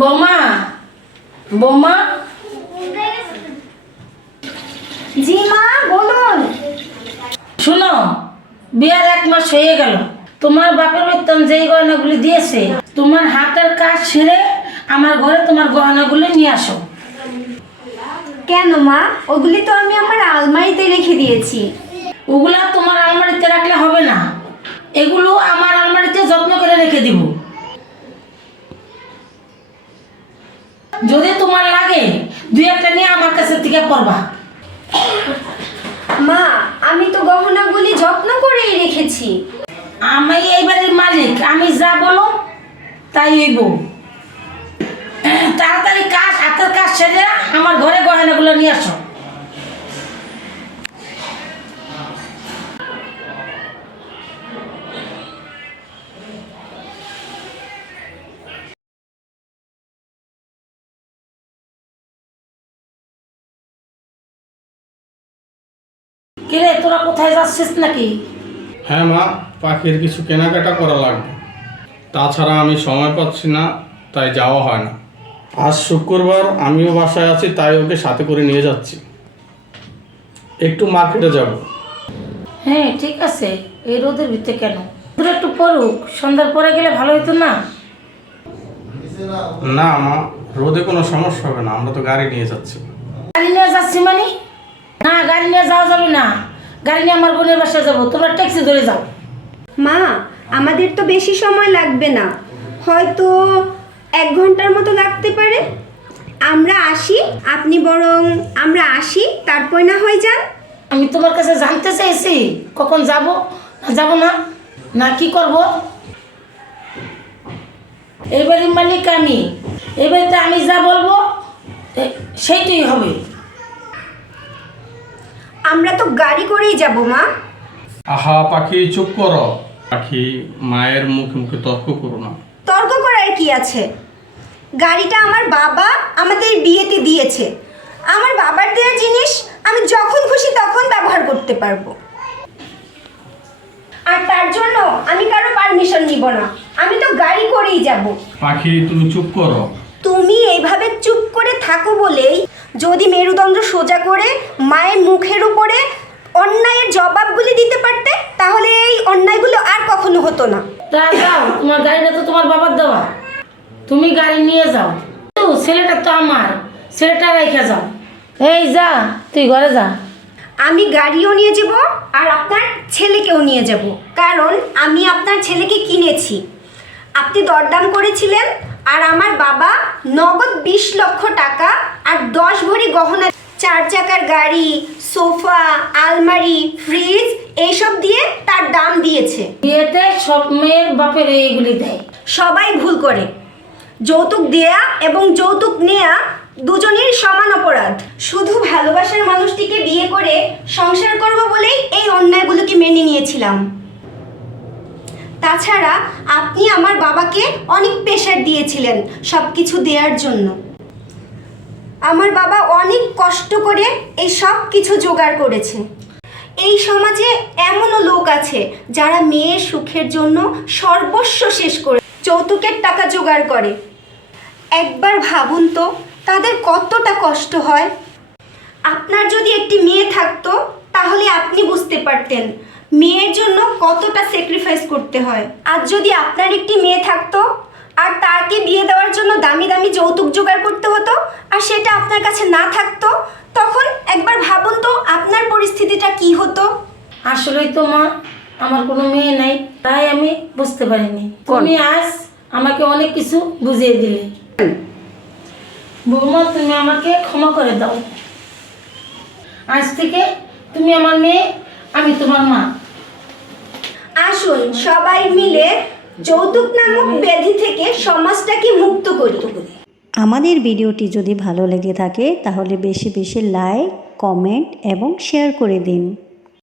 বৌমা, বৌমা। জি মা, বলুন। শুনো, বিয়ার 1 মাস হয়ে গেল, তোমার বাপের বেতন যেই গয়নাগুলি দিয়েছে, তোমার হাতের কাজ সেরে আমার ঘরে তোমার গয়নাগুলি নিয়ে আসো। কেন মা? ওগুলি তো আমি আমার আলমারিতে রেখে দিয়েছি। ওগুলা তোমার আলমারিতে রাখলে হবে না, এগুলো আমার আলমারিতে যত্ন করে রেখে দিব। যদি তোমার লাগে 2-1টা নিয়ে আমার কাছে থেকে পড়বা। মা, আমি তো গহনাগুলি যত্ন করেই রেখেছি। আমি এই বাড়ির মালিক, আমি যা বলো তাই হইব। তাড়াতাড়ি হাতের কাজ সেরে আমার ঘরে গয়নাগুলো নিয়ে আসো। কিরে, তোরা কোথায় যাচ্ছিস নাকি? হ্যাঁ মা, পাখির কিছু কেনাকাটা করা লাগবে, তাছাড়া আমি সময় পাচ্ছি না, তাই যাওয়া হয় না। আজ শুক্রবার, আমিও বাসায় আছি, তাই ওকে সাথে করে নিয়ে যাচ্ছি। একটু মার্কেটে যাব। হ্যাঁ ঠিক আছে, এই রোদের ভিতরে কেন? তোর একটু পড়ুক, সন্ধ্যার পরে গেলে ভালো হতো না? না মা, রোদে কোনো সমস্যা হবে না, আমরা তো গাড়ি নিয়ে যাচ্ছি। গাড়ি নিয়ে যাচ্ছি মানে? না, গাড়ি নিয়ে যাওয়া যাবে না, গাড়ি নিয়ে আমার বোনের বাসায় যাবো, তোমরা ট্যাক্সি ধরে যাও। মা, আমাদের তো বেশি সময় লাগবে না, হয়তো 1 ঘন্টার মতো লাগতে পারে। আমরা আসি, আপনি বরং আমরা আসি, তারপর না হয় যান। আমি তোমার কাছে জানতে চাইছি কখন যাব না যাব না, না কি করব? এই বাড়ির মালিক আমি, এই বাড়িতে আমি যা বলবো সেইটাই হবে। আমরা তো গাড়ি করেই যাব মা। আহা পাখি, চুপ করো। পাখি, মায়ের মুখে মুখে তর্ক করো না। তর্ক করার কি আছে? গাড়িটা আমার বাবা আমাদের বিয়েতে দিয়েছে। আমার বাবার দেওয়া জিনিস আমি যখন খুশি তখন ব্যবহার করতে পারবো, আর তার জন্য আমি কারো পারমিশন নিব না। আমি তো গাড়ি করেই যাব। পাখি, তুমি চুপ করো। তুমি এইভাবে চুপ করে থাকো বলেই, যদি মেরুদণ্ড সোজা করে মায়ের মুখের উপরে অন্যায়ের জবাবগুলি দিতে পারতে, তাহলে এই অন্যায়গুলো আর কখনো হতো না। তা যাও, তোমার গাড়িটা তো তোমার বাবার দেওয়া, তুমি গাড়ি নিয়ে যাও। ছেলেটা তো আমার, ছেলেটা রেখে যাও। এই যা, তুই ঘরে যা। আমি গাড়িও নিয়ে যাব আর আপনার ছেলেকেও নিয়ে যাব, কারণ আমি আপনার ছেলেকে কিনেছি। আপনি দরদাম করেছিলেন, আর আমার বাবা নগদ 20 লক্ষ টাকা আর 10 ভরি গহনা, 4 চাকার গাড়ি, সোফা, আলমারি, ফ্রিজ এইসব দিয়ে তার দাম দিয়েছে। বিয়েতে সব মেয়ের বাপের এইগুলি দেয়। সবাই ভুল করে। যৌতুক দেয়া এবং যৌতুক নেয়া দুজনের সমান অপরাধ। শুধু ভালোবাসার মানুষটিকে বিয়ে করে সংসার করব বলেই এই অন্যায়গুলোকে মেনে নিয়েছিলাম। তাছাড়া আপনি আমার বাবাকে অনেক প্রেশার দিয়েছিলেন সব কিছু দেওয়ার জন্য। আমার বাবা অনেক কষ্ট করে এই সব কিছু জোগাড় করেছে। এই সমাজে এমনও লোক আছে যারা মেয়ের সুখের জন্য সর্বস্ব শেষ করে যৌতুকের টাকা জোগাড় করে। একবার ভাবুন তো তাদের কতটা কষ্ট হয়। আপনার যদি একটি মেয়ে থাকতো, তাহলে আপনি বুঝতে পারতেন মেয়ের জন্য কতটা স্যাক্রিফাইস করতে হয়। আর যদি আপনার একটি মেয়ে থাকতো আর তাকে বিয়ে দেওয়ার জন্য দামি দামি যৌতুক জোগাড় করতে হতো, আর সেটা আপনার কাছে না থাকতো, তখন একবার ভাবুন তো আপনার পরিস্থিতিটা কি হতো। আসলেই তো মা, আমার কোনো মেয়ে নাই, তাই আমি বুঝতে পারিনি। তুমি আজ আমাকে অনেক কিছু বুঝিয়ে দিলে। বৌমা, তুমি আমাকে ক্ষমা করে দাও। আজ থেকে তুমি আমার মেয়ে, আমি তোমার মা। আসুন সবাই মিলে যৌতুক নামক ব্যাধি থেকে সমাজটাকে মুক্ত করি। আমাদের ভিডিওটি যদি ভালো লেগে থাকে তাহলে বেশি বেশি লাইক, কমেন্ট এবং শেয়ার করে দিন।